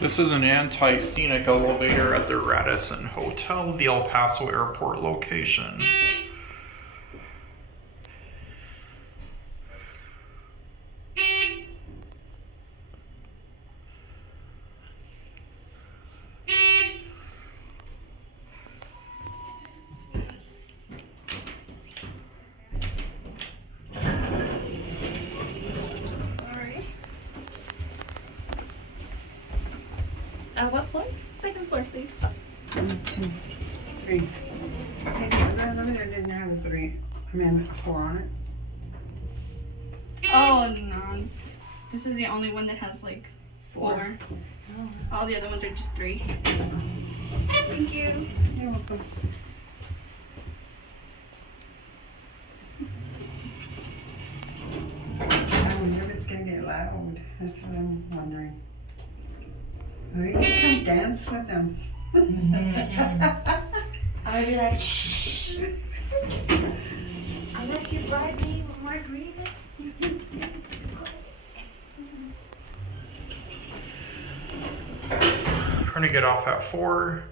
This is an anti-scenic elevator at the Radisson Hotel, the El Paso Airport location. What floor? Second floor, please. 1, 2, 3. Hey, the elevator didn't have a 3. I mean, a 4 on it. Oh no, this is the only one that has like 4. All the other ones are just 3. Thank you. You're welcome. I wonder if it's gonna get loud. That's what I'm wondering. We can come dance with them. I'd be like, shh. Unless you bribe me with margarita. We're gonna get off at 4.